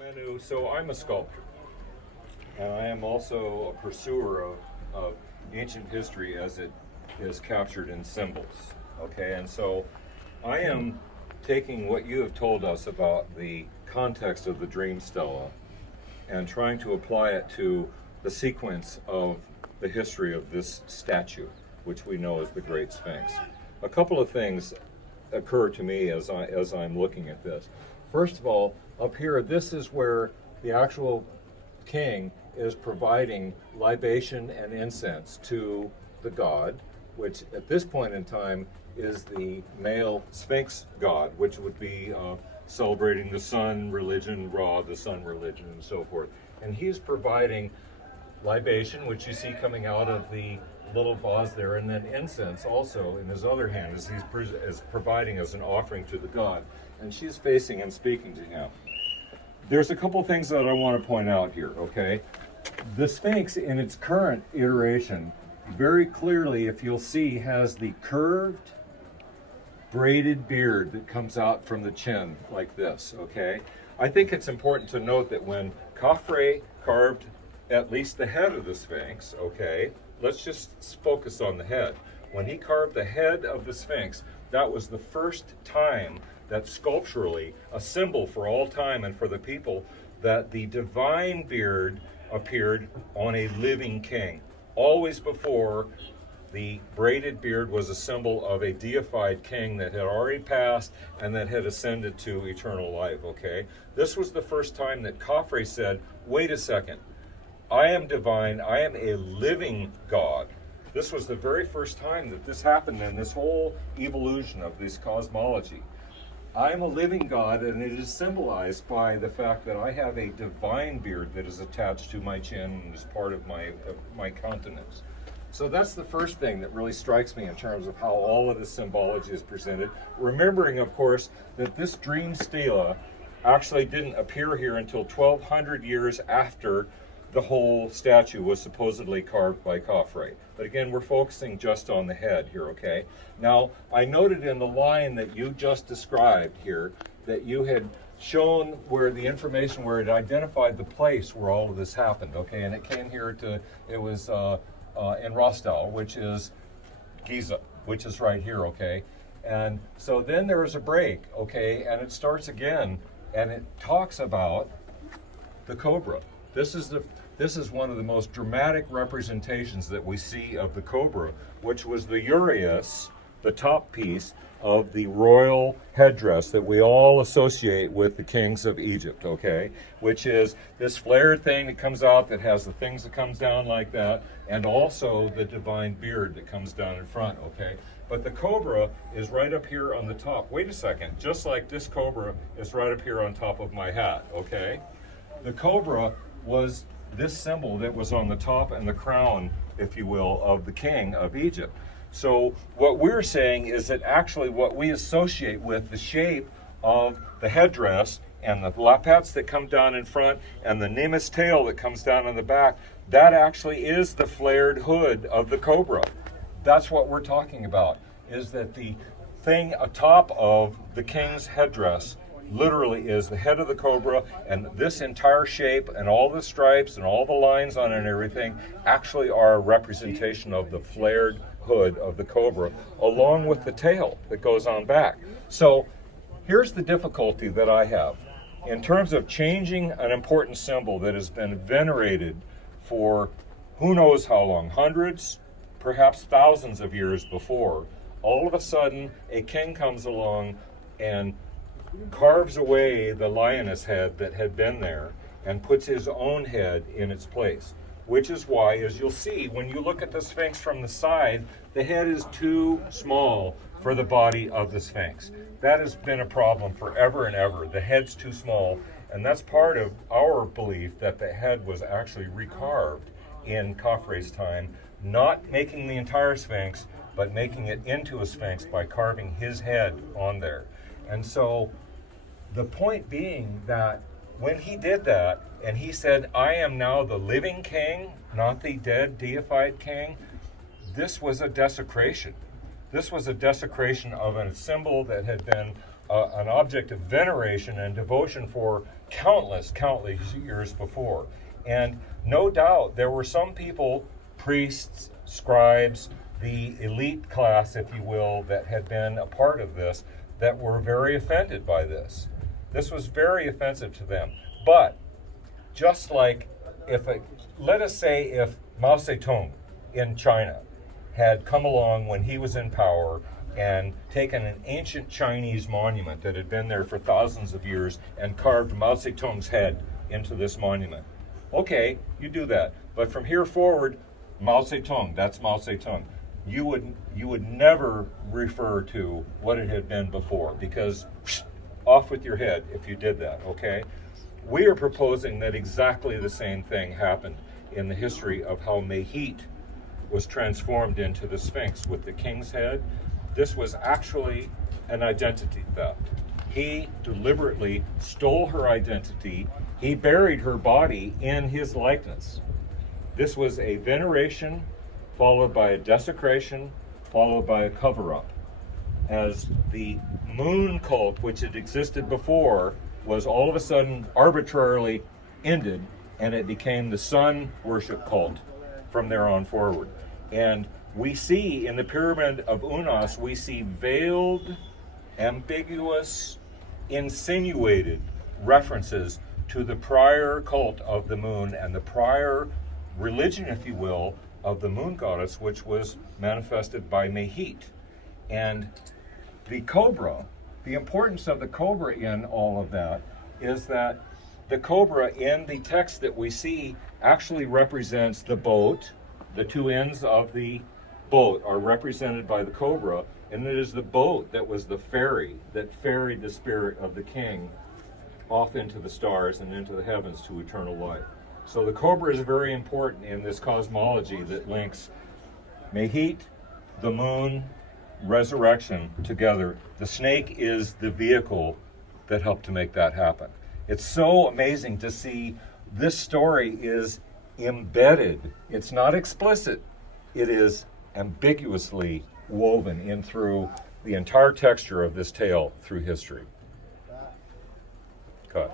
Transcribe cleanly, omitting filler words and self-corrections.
Menu, so I'm a sculptor, and I am also a pursuer of ancient history as it is captured in symbols. Okay, and so I am taking what you have told us about the context of the dream stela and trying to apply it to the sequence of the history of this statue, which we know as the Great Sphinx. A couple of things occur to me as I'm looking at this. First of all, up here, this is where the actual king is providing libation and incense to the god, which at this point in time is the male Sphinx god, which would be celebrating the sun religion, Ra, the sun religion, and so forth. And he's providing libation, which you see coming out of the little vase there, and then incense also in his other hand as he's providing as an offering to the god. And she's facing and speaking to him. There's a couple things that I want to point out here, okay? The Sphinx in its current iteration, very clearly, if you'll see, has the curved, braided beard that comes out from the chin like this, okay? I think it's important to note that when Khafre carved at least the head of the Sphinx, okay, let's just focus on the head. When he carved the head of the Sphinx, that was the first time that sculpturally, a symbol for all time and for the people, that the divine beard appeared on a living king. Always before, the braided beard was a symbol of a deified king that had already passed and that had ascended to eternal life, okay? This was the first time that Khafre said, wait a second, I am divine, I am a living God. This was the very first time that this happened in this whole evolution of this cosmology. I am a living God, and it is symbolized by the fact that I have a divine beard that is attached to my chin and is part of my countenance. So that's the first thing that really strikes me in terms of how all of this symbology is presented. Remembering, of course, that this dream stela actually didn't appear here until 1,200 years after the whole statue was supposedly carved by Khafre. But again, we're focusing just on the head here, okay? Now, I noted in the line that you just described here that you had shown where the information, where it identified the place where all of this happened, okay? And it came here to, it was in Rostov, which is Giza, which is right here, okay? And so then there's a break, okay? And it starts again, and it talks about the cobra. This is one of the most dramatic representations that we see of the cobra, which was the uraeus, the top piece of the royal headdress that we all associate with the kings of Egypt, okay? Which is this flared thing that comes out that has the things that comes down like that, and also the divine beard that comes down in front, okay? But the cobra is right up here on the top. Wait a second, just like this cobra is right up here on top of my hat, okay? The cobra was this symbol that was on the top and the crown, if you will, of the king of Egypt. So what we're saying is that actually what we associate with the shape of the headdress and the lappets that come down in front and the nemus tail that comes down on the back, that actually is the flared hood of the cobra. That's what we're talking about, is that the thing atop of the king's headdress literally is the head of the cobra, and this entire shape and all the stripes and all the lines on it and everything actually are a representation of the flared hood of the cobra, along with the tail that goes on back. So here's the difficulty that I have. In terms of changing an important symbol that has been venerated for who knows how long, hundreds, perhaps thousands of years before, all of a sudden a king comes along and carves away the lioness head that had been there and puts his own head in its place. Which is why, as you'll see, when you look at the Sphinx from the side, the head is too small for the body of the Sphinx. That has been a problem forever and ever. The head's too small, and that's part of our belief that the head was actually recarved in Khafre's time, not making the entire Sphinx, but making it into a Sphinx by carving his head on there. And so the point being that when he did that, and he said, I am now the living king, not the dead deified king, this was a desecration. This was a desecration of a symbol that had been an object of veneration and devotion for countless years before. And no doubt there were some people, priests, scribes, the elite class, if you will, that had been a part of this, that were very offended by this. This was very offensive to them. But just like let us say if Mao Zedong in China had come along when he was in power and taken an ancient Chinese monument that had been there for thousands of years and carved Mao Zedong's head into this monument. Okay, you do that. But from here forward, Mao Zedong, that's Mao Zedong. You would never refer to what it had been before, because off with your head if you did that, okay? We are proposing that exactly the same thing happened in the history of how Mehit was transformed into the Sphinx with the king's head. This was actually an identity theft. He deliberately stole her identity. He buried her body in his likeness. This was a veneration followed by a desecration, followed by a cover-up. As the moon cult, which had existed before, was all of a sudden arbitrarily ended, and it became the sun worship cult from there on forward. And we see in the Pyramid of Unas, we see veiled, ambiguous, insinuated references to the prior cult of the moon and the prior religion, if you will, of the moon goddess, which was manifested by Mehit. And the cobra, the importance of the cobra in all of that is that the cobra in the text that we see actually represents the boat. The two ends of the boat are represented by the cobra, and it is the boat that was the ferry that ferried the spirit of the king off into the stars and into the heavens to eternal life. So the cobra is very important in this cosmology that links Mehit, the moon, resurrection together. The snake is the vehicle that helped to make that happen. It's so amazing to see this story is embedded. It's not explicit. It is ambiguously woven in through the entire texture of this tale through history. Cut.